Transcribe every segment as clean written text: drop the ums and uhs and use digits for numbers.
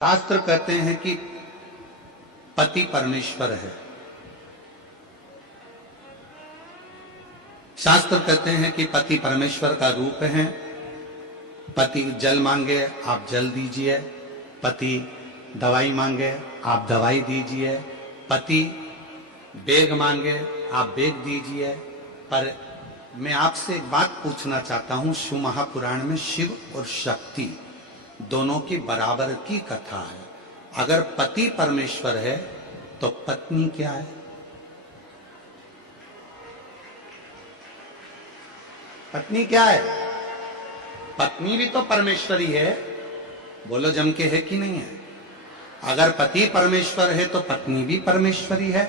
शास्त्र कहते हैं कि पति परमेश्वर है। शास्त्र कहते हैं कि पति परमेश्वर का रूप है। पति जल मांगे आप जल दीजिए, पति दवाई मांगे आप दवाई दीजिए, पति बेग मांगे आप बेग दीजिए। पर मैं आपसे एक बात पूछना चाहता हूं। शिव महापुराण में शिव और शक्ति दोनों की बराबर की कथा है। अगर पति परमेश्वर है तो पत्नी क्या है? पत्नी क्या है? पत्नी भी तो परमेश्वरी है। बोलो जम के है कि नहीं है? अगर पति परमेश्वर है तो पत्नी भी परमेश्वरी है।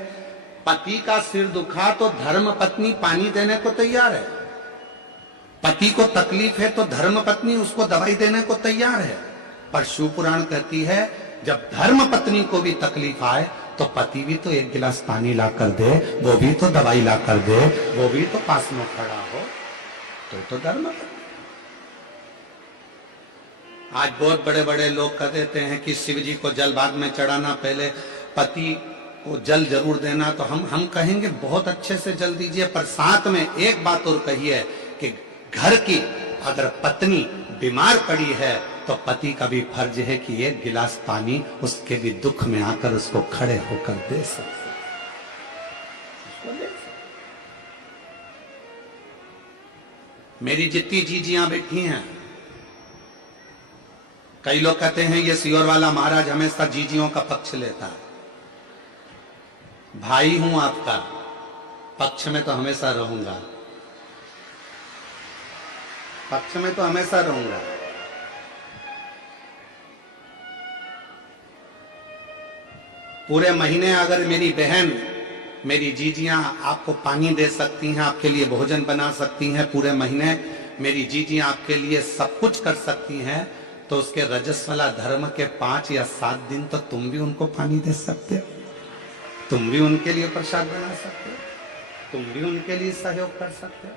पति का सिर दुखा तो धर्म पत्नी पानी देने को तैयार है। पति को तकलीफ है तो धर्म पत्नी उसको दवाई देने को तैयार है। पर शिव पुराण कहती है जब धर्म पत्नी को भी तकलीफ आए तो पति भी तो एक गिलास पानी ला कर दे, वो भी तो दवाई ला कर दे, वो भी तो पास में खड़ा हो, तो धर्म पत्नी। आज बहुत बड़े बड़े लोग कह देते हैं कि शिव जी को जल बाद में चढ़ाना, पहले पति को जल जरूर देना। तो हम कहेंगे बहुत अच्छे से जल दीजिए, पर साथ में एक बात और कहिए कि घर की अगर पत्नी बीमार पड़ी है तो पति का भी फर्ज है कि एक गिलास पानी उसके भी दुख में आकर उसको खड़े होकर दे सकते। मेरी जितनी जीजियां बैठी हैं, कई लोग कहते हैं ये सियोर वाला महाराज हमेशा जीजियों का पक्ष लेता है। भाई हूं आपका, पक्ष में तो हमेशा रहूंगा, पक्ष में तो हमेशा रहूंगा। पूरे महीने अगर मेरी बहन, मेरी जीजियां आपको पानी दे सकती हैं, आपके लिए भोजन बना सकती हैं, पूरे महीने मेरी जीजियां आपके लिए सब कुछ कर सकती हैं, तो उसके रजस्वला धर्म के 5 या 7 दिन तो तुम भी उनको पानी दे सकते हो, तुम भी उनके लिए प्रसाद बना सकते हो, तुम भी उनके लिए सहयोग कर सकते हो।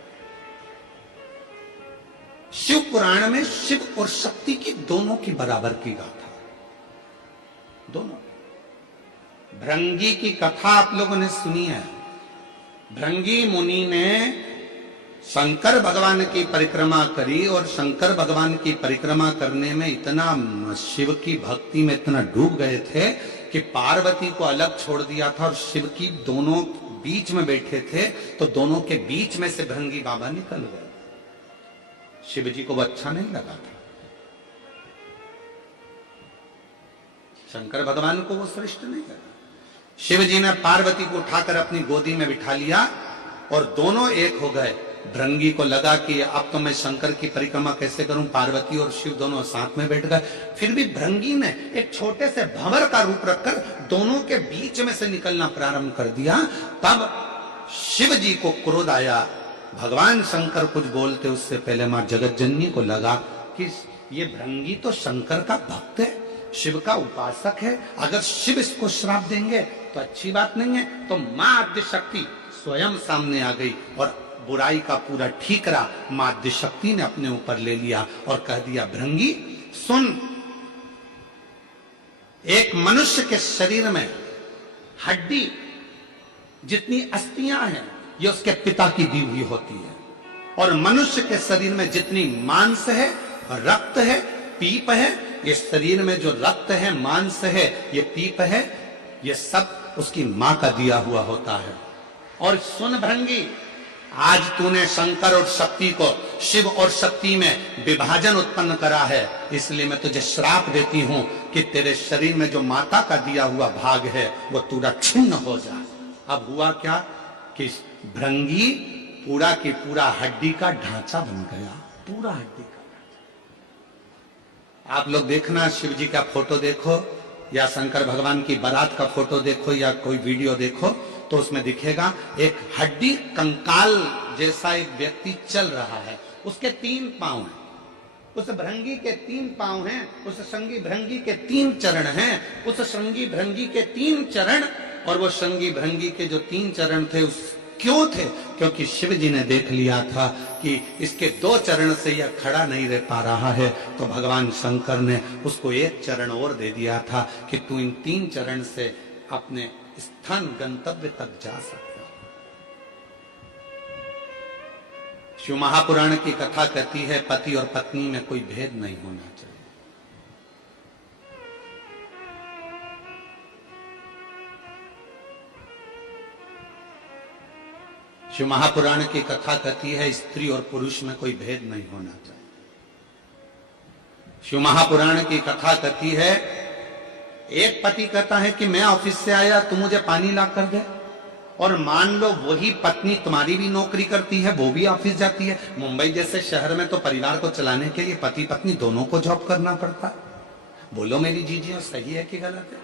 शिव पुराण में शिव और शक्ति की दोनों की बराबर की गाथा, दोनों। भृंगी की कथा आप लोगों ने सुनी है। भृंगी मुनि ने शंकर भगवान की परिक्रमा करी और शंकर भगवान की परिक्रमा करने में इतना शिव की भक्ति में इतना डूब गए थे कि पार्वती को अलग छोड़ दिया था और शिव की दोनों बीच में बैठे थे, तो दोनों के बीच में से भृंगी बाबा निकल गए। शिव जी को वो अच्छा नहीं लगा था। शंकर भगवान को वो श्रेष्ठ नहीं लगा। शिव जी ने पार्वती को उठाकर अपनी गोदी में बिठा लिया और दोनों एक हो गए। भृंगी को लगा कि अब तो मैं शंकर की परिक्रमा कैसे करूं। पार्वती और शिव दोनों साथ में बैठ गए। फिर भी भृंगी ने एक छोटे से भंवर का रूप रखकर दोनों के बीच में से निकलना प्रारंभ कर दिया। तब शिव जी को क्रोध आया। भगवान शंकर कुछ बोलते उससे पहले मां जगतजननी को लगा कि ये भृंगी तो शंकर का भक्त है, शिव का उपासक है, अगर शिव इसको श्राप देंगे तो अच्छी बात नहीं है। तो मां आद्यशक्ति स्वयं सामने आ गई और बुराई का पूरा ठीकरा मां आद्यशक्ति ने अपने ऊपर ले लिया और कह दिया, भृंगी सुन, एक मनुष्य के शरीर में हड्डी जितनी अस्थियां हैं ये उसके पिता की दी हुई होती है, और मनुष्य के शरीर में जितनी मांस है, रक्त है, पीप है, ये शरीर में जो रक्त है, मांस है, ये पीप है, ये सब उसकी मां का दिया हुआ होता है। और सुन भृंगी, आज तूने शंकर और शक्ति को, शिव और शक्ति में विभाजन उत्पन्न करा है, इसलिए मैं तुझे श्राप देती हूं कि तेरे शरीर में जो माता का दिया हुआ भाग है वो पूरा छिन्न हो जाए। अब हुआ क्या कि भृंगी पूरा की पूरा हड्डी का ढांचा बन गया, पूरा हड्डी का ढांचा। आप लोग देखना, शिव जी का फोटो देखो या शंकर भगवान की बारात का फोटो देखो या कोई वीडियो देखो, तो उसमें दिखेगा एक हड्डी कंकाल जैसा एक व्यक्ति चल रहा है। उसके 3 पांव हैं, उस भृंगी के 3 पांव हैं, उस संगी भृंगी के 3 चरण हैं, उस संगी भृंगी के 3 चरण, और वो संगी भृंगी के जो 3 चरण थे उस क्यों थे? क्योंकि शिव जी ने देख लिया था कि इसके 2 चरण से यह खड़ा नहीं रह पा रहा है, तो भगवान शंकर ने उसको 1 चरण और दे दिया था कि तू इन 3 चरण से अपने स्थान गंतव्य तक जा सकता है। शिव महापुराण की कथा कहती है पति और पत्नी में कोई भेद नहीं होना चाहिए। शिव महापुराण की कथा कहती है स्त्री और पुरुष में कोई भेद नहीं होना चाहिए। शिव महापुराण की कथा कहती है एक पति कहता है कि मैं ऑफिस से आया, तू मुझे पानी ला कर दे, और मान लो वही पत्नी तुम्हारी भी नौकरी करती है, वो भी ऑफिस जाती है। मुंबई जैसे शहर में तो परिवार को चलाने के लिए पति पत्नी दोनों को जॉब करना पड़ता है। बोलो मेरी जीजियों, सही है कि गलत है?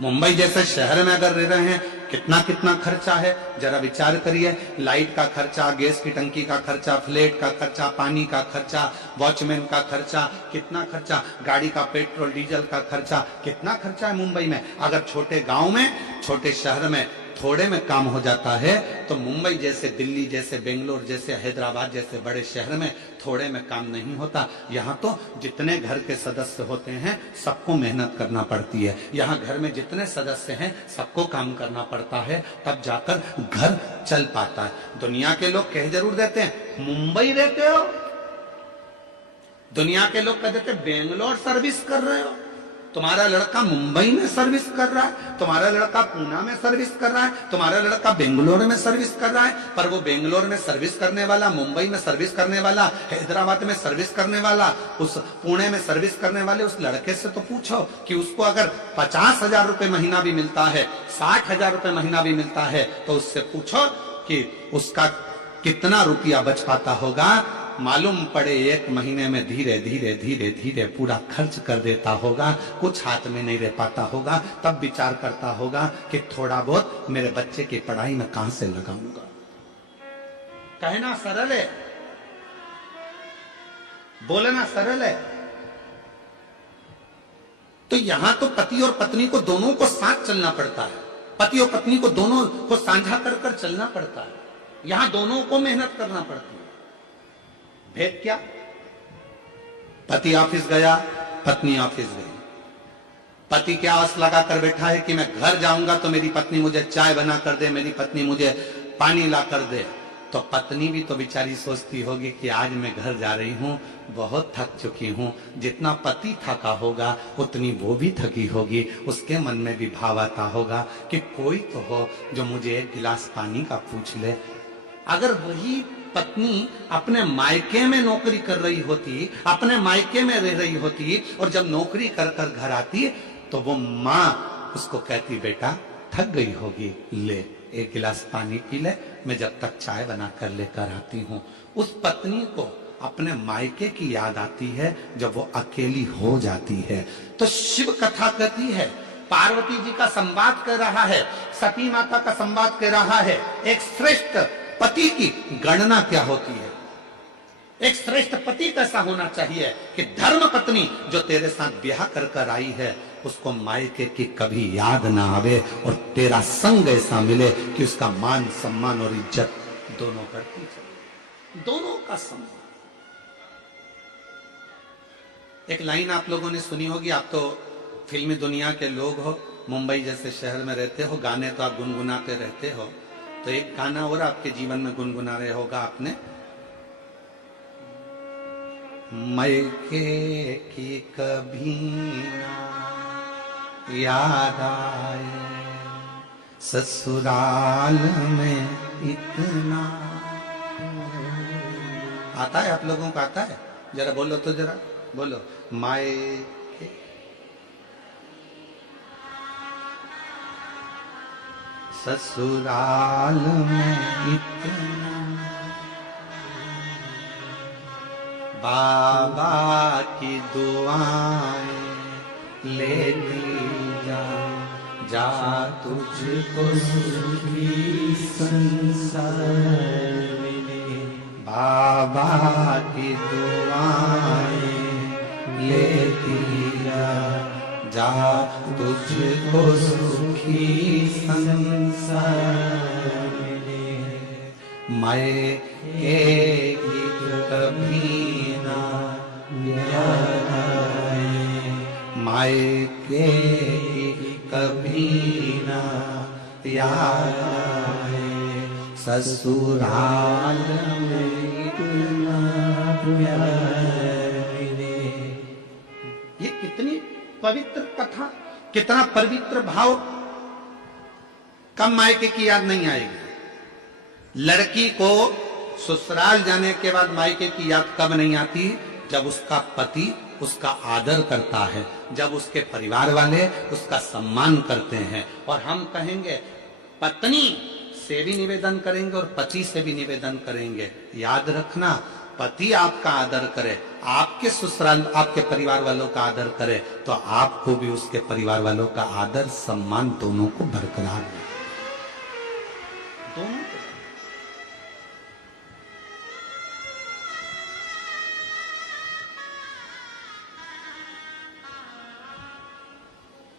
मुंबई जैसे शहर में अगर रह रहे हैं, कितना कितना खर्चा है, जरा विचार करिए। लाइट का खर्चा, गैस की टंकी का खर्चा, फ्लैट का खर्चा, पानी का खर्चा, वॉचमैन का खर्चा, कितना खर्चा, गाड़ी का पेट्रोल डीजल का खर्चा, कितना खर्चा है मुंबई में। अगर छोटे गांव में, छोटे शहर में थोड़े में काम हो जाता है, तो मुंबई जैसे, दिल्ली जैसे, बेंगलोर जैसे, हैदराबाद जैसे बड़े शहर में थोड़े में काम नहीं होता। यहाँ तो जितने घर के सदस्य होते हैं सबको मेहनत करना पड़ती है। यहाँ घर में जितने सदस्य हैं सबको काम करना पड़ता है, तब जाकर घर चल पाता है। दुनिया के लोग कह जरूर देते हैं मुंबई रहते हो, दुनिया के लोग कह देते बेंगलोर सर्विस कर रहे हो, तुम्हारा लड़का मुंबई में सर्विस कर रहा है, तुम्हारा लड़का पूना में सर्विस कर रहा है, तुम्हारा लड़का बेंगलोर में सर्विस कर रहा है। पर वो बेंगलोर में सर्विस करने वाला, मुंबई में सर्विस करने वाला, हैदराबाद में सर्विस करने वाला, उस पुणे में सर्विस करने वाले उस लड़के से तो पूछो कि उसको अगर 50,000 रुपए महीना भी मिलता है, 60,000 रुपए महीना भी मिलता है, तो उससे पूछो कि उसका कितना रुपया बच पाता होगा। मालूम पड़े 1 महीने में धीरे धीरे धीरे धीरे पूरा खर्च कर देता होगा, कुछ हाथ में नहीं रह पाता होगा। तब विचार करता होगा कि थोड़ा बहुत मेरे बच्चे की पढ़ाई में कहां से लगाऊंगा। कहना सरल है, बोलना सरल है। तो यहां तो पति और पत्नी को दोनों को साथ चलना पड़ता है, पति और पत्नी को दोनों को साझा कर कर चलना पड़ता है। यहां दोनों को मेहनत करना पड़ती है। भेद क्या? पति ऑफिस गया, पत्नी ऑफिस गई। पति क्या आस लगा कर बैठा है कि मैं घर जाऊंगा तो मेरी पत्नी मुझे चाय बना कर दे, मेरी पत्नी मुझे पानी ला कर दे। तो पत्नी भी तो बेचारी सोचती होगी कि आज मैं घर जा रही हूं, बहुत थक चुकी हूं। जितना पति थका होगा उतनी वो भी थकी होगी। उसके मन में भी भाव आता होगा कि कोई तो हो जो मुझे 1 गिलास पानी का पूछ ले। अगर वही पत्नी अपने मायके में नौकरी कर रही होती, अपने मायके में रह रही होती, और जब नौकरी कर कर घर आती तो वो माँ उसको कहती बेटा थक गई होगी, ले 1 गिलास पानी पी ले, मैं जब तक चाय बना कर लेकर आती हूँ। उस पत्नी को अपने मायके की याद आती है जब वो अकेली हो जाती है। तो शिव कथा कहती है पार्वती जी का संवाद कर रहा है, सती माता का संवाद कर रहा है। एक श्रेष्ठ पति की गणना क्या होती है, एक श्रेष्ठ पति कैसा होना चाहिए कि धर्म पत्नी जो तेरे साथ ब्याह कर कर आई है उसको मायके की कभी याद ना आवे, और तेरा संग ऐसा मिले कि उसका मान सम्मान और इज्जत दोनों करती चले, दोनों का सम्मान। एक लाइन आप लोगों ने सुनी होगी, आप तो फिल्मी दुनिया के लोग हो, मुंबई जैसे शहर में रहते हो, गाने तो आप गुनगुनाते रहते हो। तो एक गाना और आपके जीवन में गुनगुना रहे होगा आपने, मायके की कभी ना याद आए, ससुराल में इतना। आता है आप लोगों को? आता है? जरा बोलो तो, जरा बोलो। मायके ससुराल में इतना, बाबा की दुआएं लेती जा, जा तुझको सुखी संसार मिले। बाबा की दुआएं लेती जा, तुझको सुखी संसार मिले। मायके की कभी ना याद आए, मायके की कभी ना याद आए, ससुराल में इतना प्यार मिले। ये कितनी पवित्र कथा, कितना पवित्र भाव। कब मायके की याद नहीं आएगी? लड़की को ससुराल जाने के बाद मायके की याद कब नहीं आती? जब उसका पति उसका आदर करता है, जब उसके परिवार वाले उसका सम्मान करते हैं। और हम कहेंगे, पत्नी से भी निवेदन करेंगे और पति से भी निवेदन करेंगे, याद रखना, पति आपका आदर करे, आपके ससुराल आपके परिवार वालों का आदर करे, तो आपको भी उसके परिवार वालों का आदर सम्मान दोनों को बरकरार रहे, दोनों को।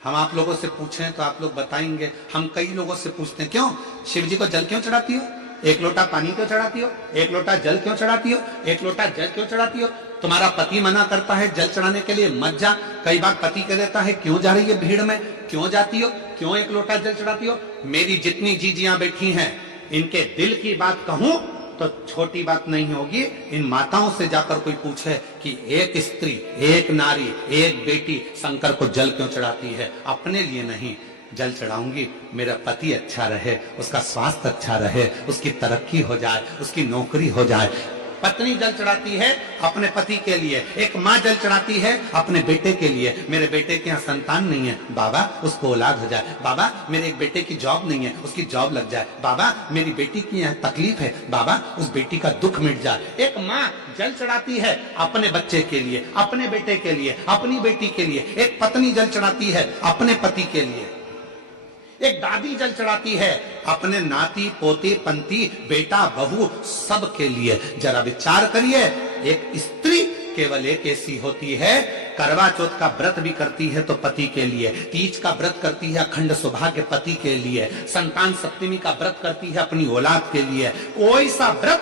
हम आप लोगों से पूछें तो आप लोग बताएंगे। हम कई लोगों से पूछते हैं, क्यों शिव जी को जल क्यों चढ़ाती हो? एक लोटा पानी क्यों चढ़ाती हो? एक लोटा जल क्यों चढ़ाती हो? एक लोटा जल क्यों चढ़ाती हो? तुम्हारा पति मना करता है जल चढ़ाने के लिए, मत जा। कई बार पति कह देता है, क्यों जा रही है भीड़ में, क्यों जाती हो, क्यों एक लोटा जल चढ़ाती हो? मेरी जितनी जीजियां बैठी हैं, इनके दिल की बात कहूं तो छोटी बात नहीं होगी। इन माताओं से जाकर कोई पूछे कि एक स्त्री, एक नारी, एक बेटी शंकर को जल क्यों चढ़ाती है? अपने लिए नहीं, जल चढ़ाऊंगी मेरा पति अच्छा रहे, उसका स्वास्थ्य अच्छा रहे, उसकी तरक्की हो जाए, उसकी नौकरी हो जाए। पत्नी जल चढ़ाती है अपने पति के लिए, एक माँ जल चढ़ाती है अपने बेटे के लिए। मेरे बेटे के यहाँ संतान नहीं है, बाबा उसको औलाद हो जाए। बाबा मेरे एक बेटे की जॉब नहीं है, उसकी जॉब लग जाए। बाबा मेरी बेटी की यहाँ तकलीफ है, बाबा उस बेटी का दुख मिट जाए। एक माँ जल चढ़ाती है अपने बच्चे के लिए, अपने बेटे के लिए, अपनी बेटी के लिए। एक पत्नी जल चढ़ाती है अपने पति के लिए। एक दादी जल चढ़ाती है अपने नाती पोते पंती बेटा बहू सब के लिए। जरा विचार करिए, एक स्त्री केवल एक ऐसी होती है, करवा चौथ का व्रत भी करती है तो पति के लिए, तीज का व्रत करती है अखंड सौभाग्य पति के लिए, संतान सप्तमी का व्रत करती है अपनी औलाद के लिए। कोई सा व्रत